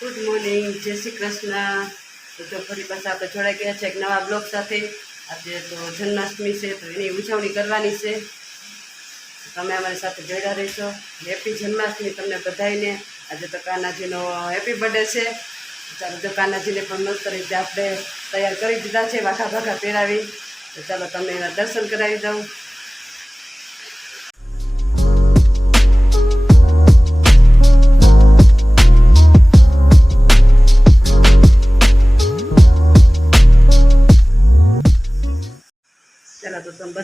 Good morning જય શ્રી કૃષ્ણ. તો ફરી પાછા આપણે જોડાઈ ગયા છે એક નવા બ્લોગ સાથે. આજે તો જન્માષ્ટમી છે, તો એની ઉજવણી કરવાની છે. તમે અમારી સાથે જોડા રહીશો. હેપી જન્માષ્ટમી તમને બધાઈને આજે તો કાનાજીનો હેપી બર્થડે છે. ચાલો જો કાનાજીને પણ મસ્ત રીતે આપણે તૈયાર કરી દીધા છે, વાઘા ભાખા પહેરાવી. તો ચાલો તમને એના દર્શન કરાવી દઉં.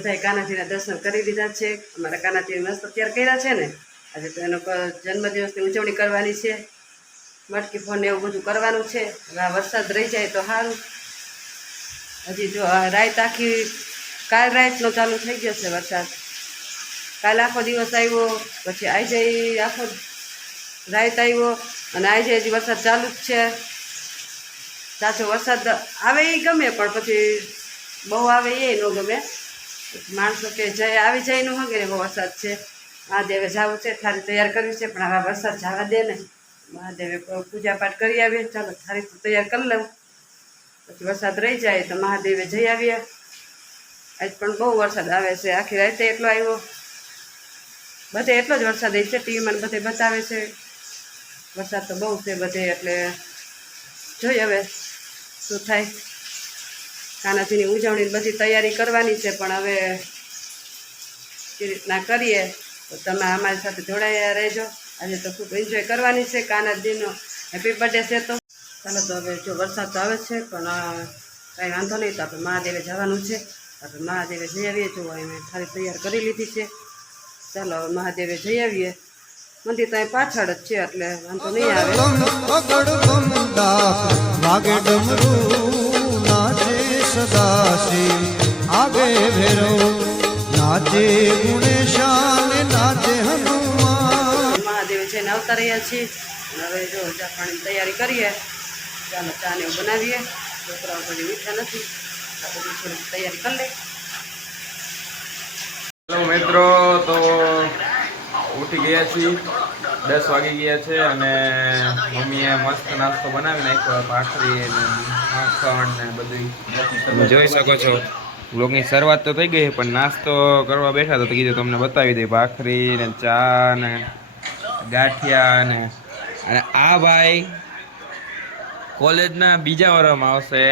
બધાએ કાનાજીના દર્શન કરી લીધા છે. અમારા કાનાજી મસ્ત અત્યારે કર્યા છે ને. આજે તો એનો જન્મદિવસની ઉજવણી કરવાની છે. મટકી ફોન એવું બધું કરવાનું છે. હવે આ વરસાદ રહી જાય તો સારું હજી જો રાત આખી, કાલ રાતનો ચાલુ થઈ ગયો છે વરસાદ. કાલ આખો દિવસ આવ્યો, પછી આજે આખો રાત આવ્યો, અને આજે હજી વરસાદ ચાલુ જ છે. સાચો વરસાદ આવે એ ગમે, પણ પછી બહુ આવે એ ન ગમે. માણસો કે જય આવી જાય નું વગેરે બહુ વરસાદ છે. મહાદેવે જવું છે, થારી તૈયાર કરવી છે, પણ હવે વરસાદ જવા દે ને. મહાદેવે પૂજાપાઠ પૂજા પાઠ કરી આવીએ, ચાલો થારી તો તૈયાર કરી લઉં. પછી વરસાદ રહી જાય તો મહાદેવે જઈ આવીએ. આજ પણ બહુ વરસાદ આવે છે, આખી રાતે એટલો આવ્યો. બધે એટલો જ વરસાદ છે ટીવીમાં બધે બતાવે છે. વરસાદ તો બહુ છે બધે, એટલે જોઈએ હવે શું થાય. કાનાજીની ઉજવણીની બધી તૈયારી કરવાની છે પણ હવે એ રીતના કરીએ તો તમે અમારી સાથે જોડાયા રહેજો. આજે તો ખૂબ એન્જોય કરવાની છે કાનાજીનો હેપી બર્થડે છે તો. ચાલો તો હવે જો વરસાદ તો આવે છે પણ કાંઈ વાંધો નહીં તો આપણે મહાદેવે જવાનું છે. આપણે મહાદેવે જઈ આવીએ જો અમે ખાલી તૈયાર કરી લીધી છે. ચાલો હવે મહાદેવે જઈ આવીએ. મંદિર તો અહીં પાછળ જ છે એટલે વાંધો નહીં આવે. સદાશિવ આગે ભેરો નાચે ગુણેશાન નાચે હનુમાન. મહાદેવ છે ને આવતા રહ્યા છીએ. હવે જો ચા પાણી તૈયારી કરીએ ચાલો ચા ને બનાવીએ. છોકરાઓ પછી મીઠા નથી. તૈયારી કરી લે હેલો મિત્રો તો ઉઠી ગયા છીએ. દસ વાગી ગયા છે અને મમ્મીએ મસ્ત નાસ્તો બનાવી નાખ્યો ભાખરી ને ને બધું જોઈ શકો છો. બ્લોગની શરૂઆત તો થઈ ગઈ પણ નાસ્તો કરવા બેઠા તો કીધું તમને બતાવી દઈ. ભાખરી ને ચા ને ગાંઠિયા ને અને આ ભાઈ કોલેજના બીજા વર્ષમાં આવશે.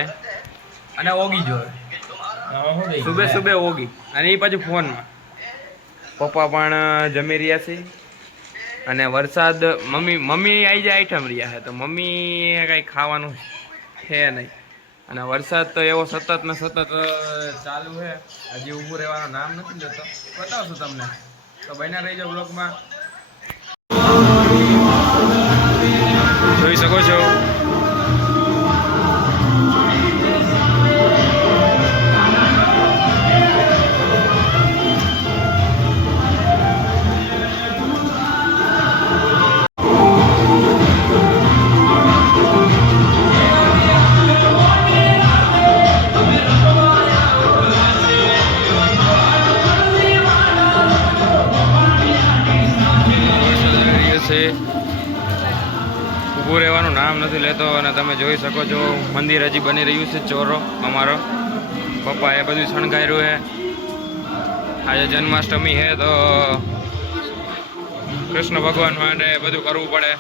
અને ઓગી જો સુબે સુબે ઓગી. અને એ પાછું ફોનમાં. પપ્પા પણ જમી રહ્યા છે. અને વરસાદ મમ્મી મમ્મી આવી જાય આઈટમ રહ્યા છે તો મમ્મી કાંઈ ખાવાનું છે નહીં. અને વરસાદ તો એવો સતત ને સતત ચાલુ છે. હજી ઊભું રહેવાનું નામ નથી લેતો. બતાવશું તમને. તો બન્યા રહીજો બ્લોગમાં જોઈ શકો છો. તમે જોઈ શકો છો, મંદિર હજી બની રહ્યું છે, ચોરો અમારો. પપ્પા એ બધું શણગાર્યું છે. આજે જન્માષ્ટમી છે, તો કૃષ્ણ ભગવાન માટે બધું કરવું પડે.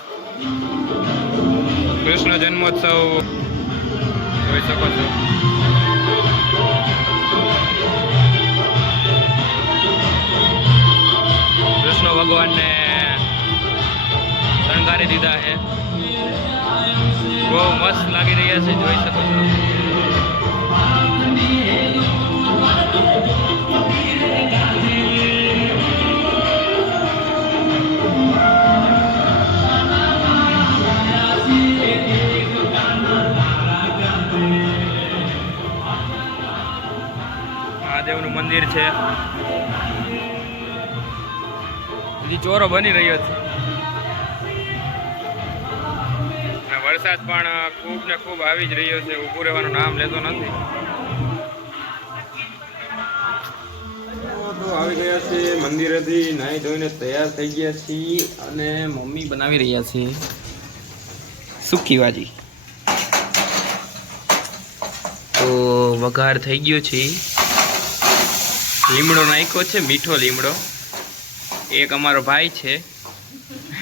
કૃષ્ણ જન્મોત્સવ જોઈ શકો છો. કૃષ્ણ ભગવાનને શણગારી દીધા છે. બહુ મસ્ત લાગી રહ્યા છે, જોઈ શકો છો. મહાદેવનું મંદિર છે. હજી ચોરો બની રહ્યો છે. વરસાદ પણ ખૂબ ને ખૂબ આવી જ રહ્યો છે. ઊભું રહેવાનું નામ લેતો નથી. તો આવી ગયા છે, મંદિરેથી નાહી ધોઈને તૈયાર થઈ ગયા છીએ અને મમ્મી બનાવી રહ્યા છે સુકી ભાજી તો વઘાર થઈ ગયો છે. લીમડો નાખ્યો છે, મીઠો લીમડો. એક અમારો ભાઈ છે.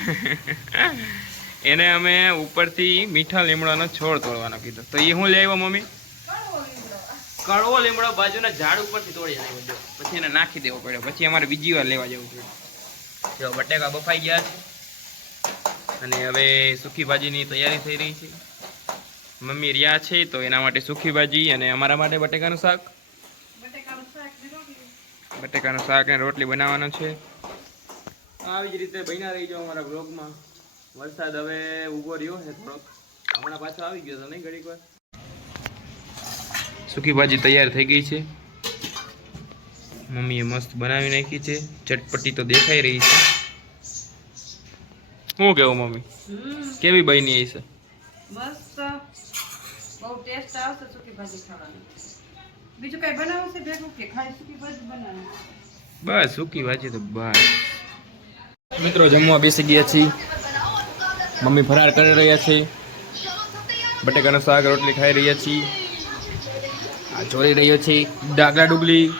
એને અમે ઉપરથી મીઠા લીમડાનો છોડ તોડવાનો કીધો. તો એ હું લઈ આવ્યો મમ્મી? કડવો લીમડો બાજુના ઝાડ ઉપરથી તોડી આવ્યો પછી એને નાખી દેવો પડ્યો. પછી અમારે બીજી વાર લેવા જવું પડ્યું. જો બટેકા બફાઈ ગયા છે. અને હવે સૂકી ભાજીની તૈયારી થઈ રહી છે. મમ્મી રહ્યા છે તો એના માટે સૂકી ભાજી અને અમારા માટે બટેકાનું શાક. બટેકાનું શાક અને રોટલી. બનાવવાનું છે. આવી જ રીતે બન્યા રહી જાઓ અમારા બ્લોગમાં વરસાદ હવે ઊભો રહ્યો છે થોડોક. હમણાં પાછો આવી ગયો તો નહીં ઘડીક વાર. સૂકી ભાજી તૈયાર થઈ ગઈ છે. મમ્મીએ મસ્ત બનાવી નાખી છે. ચટપટી તો દેખાઈ રહી છે. શું કેવું મમ્મી? કેવી બની છે? મસ્ત. બહુ ટેસ્ટ આવશે સૂકી ભાજી ખાવાની. બીજું કઈ બનાવવું છે ભેગું કે ખાલી સૂકી ભાજી બનાવવાની બસ સૂકી ભાજી તો બસ. મિત્રો જમવા બેસી ગયા છીએ. મમ્મી ફરાર કરી રહ્યા છે. બટેકાનું શાક, રોટલી ખાઈ રહ્યા છીએ. આ ચોરી રહ્યો છે. ડાગલા ડુગલી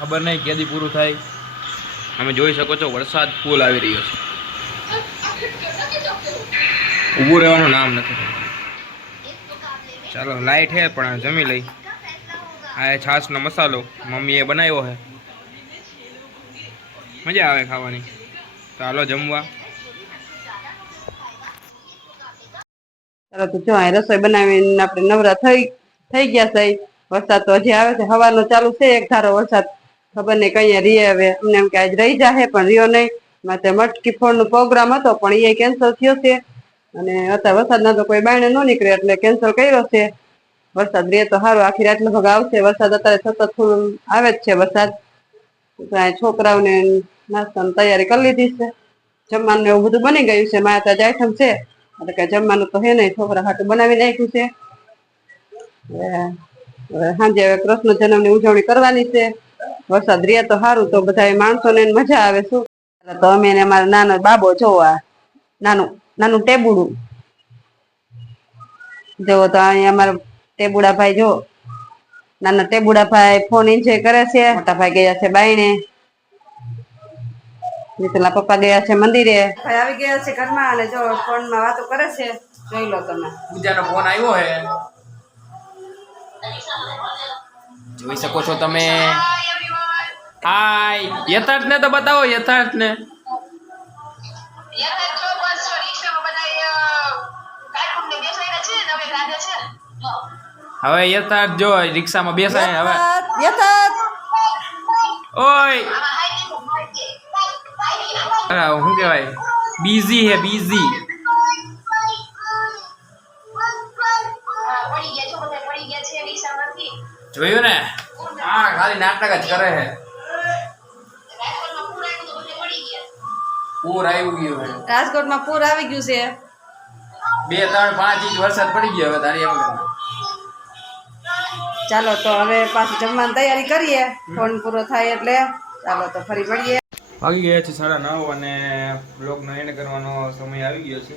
ખબર નહીં ક્યાંથી પૂરું થાય. તમે જોઈ શકો છો, વરસાદ ફૂલ આવી રહ્યો છે. ઊભું રહેવાનું નામ નથી. ચાલો, લાઈટ હે, પણ જમી લઈ. આ છાશનો મસાલો. મમ્મીએ બનાવ્યો છે મજા આવે ખાવાની. ચાલો જમવા. ચાલો તો જો અહીં રસોઈ બનાવીને આપણે નવરા થઈ થઈ ગયા છે. વરસાદ તો હજી આવે છે. હવાનો ચાલુ છે એક ધારો વરસાદ. ખબર નહીં કઈ રીએ હવે. અમને એમ કે આજ રહી જાહે, પણ રહ્યો નહીં. માટે મટકી ફોડ નો પ્રોગ્રામ હતો, પણ એ કેન્સલ થયો છે. અને અત્યારે વરસાદના તો કોઈ બાયણે ન નીકળે, એટલે કેન્સલ કર્યો છે. વરસાદ રહે તો સારું. આખી રાત લગભગ આવશે. વરસાદ અત્યારે સતત થોડું આવે જ છે વરસાદ. છોકરાઓને નાસ્તાની તૈયારી કરી લીધી છે. જમવાનું એવું બધું બની ગયું છે. મારા ત્યાં આઈટમ છે. એટલે કે જમવાનું તો હે નહીં, છોકરા હાટું બનાવી નાખ્યું છે. સાંજે હવે કૃષ્ણ જન્મની ઉજવણી કરવાની છે. વરસાદ રહે તો સારું, તો બધા માણસોને મજા આવે શું? તો અમે ને અમારો નાનો બાબો જોવા નાનું નાનું ટેબુડું. જોવો તો અહીંયા અમારા ટેબુડા ભાઈ જો, નાના ટેબુડા ભાઈ ફોન ઇન્જોય કરે છે. મોટા ભાઈ ગયા છે બાયણે. નીતેલા પપ્પા ગયા છે મંદિરે. આવી ગયા છે ઘરમાં અને જો ફોનમાં વાતો કરે છે જોઈ લો તમે. બીજાનો ફોન આવ્યો હે. જોઈ શકો છો તમે. હાય યથાર્થ ને તો બતાવો યથાર્થ ને હવે યથાર્થ જો રિક્ષામાં બેસાય હવે. યથાર્થ. ઓય. શું કહેવાય બીઝી હે બીઝી જોયું ને? હા ખાલી નાટક જ કરે છે. પૂર આવી ગયું હે રાજકોટમાં પૂર આવી ગયું છે? બે ત્રણ પાંચ ઇંચ વરસાદ પડી ગયો હવે તારી એમ ચાલો તો હવે પાછું જમવાની તૈયારી કરીએ. ફોન પૂરો થાય એટલે ચાલો તો ફરી મળીએ વાગી ગયા છે સાડા નવ અને બ્લોગનો એન્ડ કરવાનો સમય આવી ગયો છે.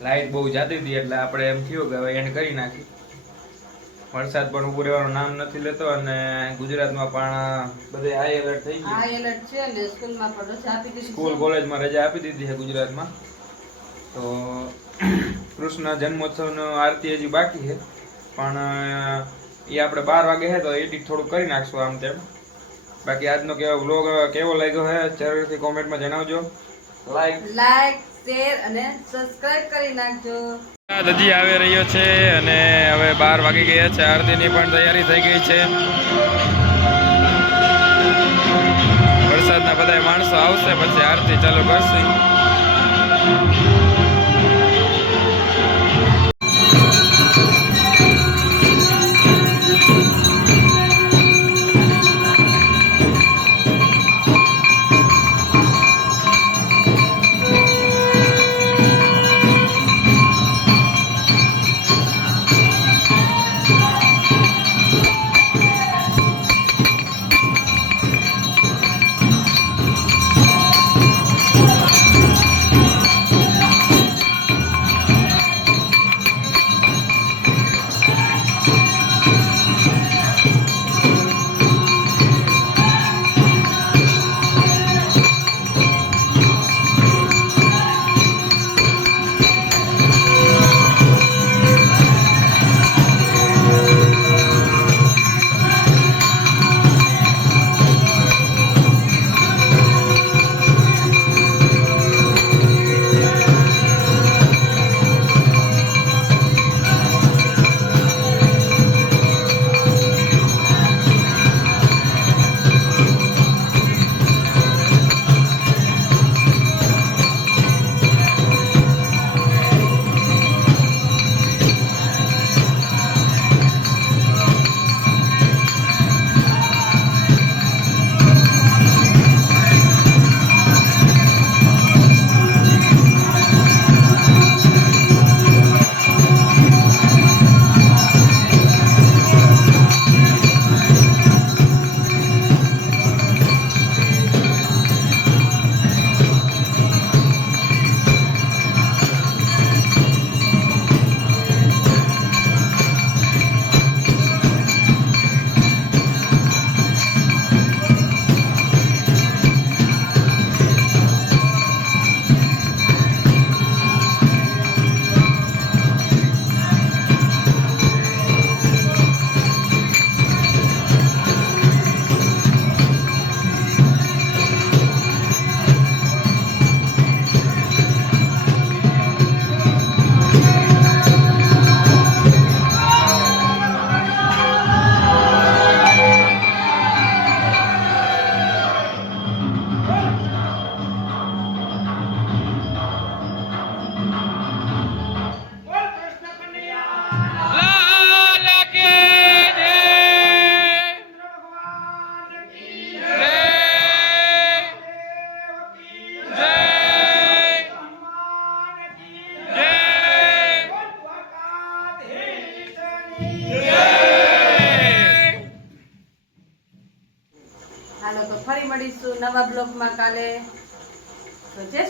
લાઇટ બહુ જાતી હતી એટલે આપણે એમ થયું કે હવે એન્ડ કરી નાખી વરસાદ પણ ઊભું રહેવાનું નામ નથી લેતો અને ગુજરાતમાં પણ બધે હાઈ એલર્ટ થઈ ગયું. ગયું એલર્ટ છે અને સ્કૂલમાં પણ રજા આપી દીધી સ્કૂલ કોલેજમાં રજા આપી દીધી છે ગુજરાતમાં. તો કૃષ્ણ જન્મોત્સવનો આરતી હજી બાકી છે. પણ એ આપણે બાર વાગે છે તો એડિટ થોડું કરી નાખશું આમ તેમ. બાકી આજનો કેવો વ્લોગ કેવો લાગ્યો છે જરૂરથી કોમેન્ટમાં જણાવજો. લાઈક લાઈક શેર અને સબસ્ક્રાઇબ કરી નાખજો. દજી આવી રહ્યો છે અને હવે બાર વાગી ગયા છે. આરતીની પણ તૈયારી થઈ ગઈ છે. વરસાદના બધા માણસો આવશે પછી આરતી ચાલુ કરશે.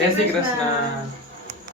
જય શ્રી કૃષ્ણ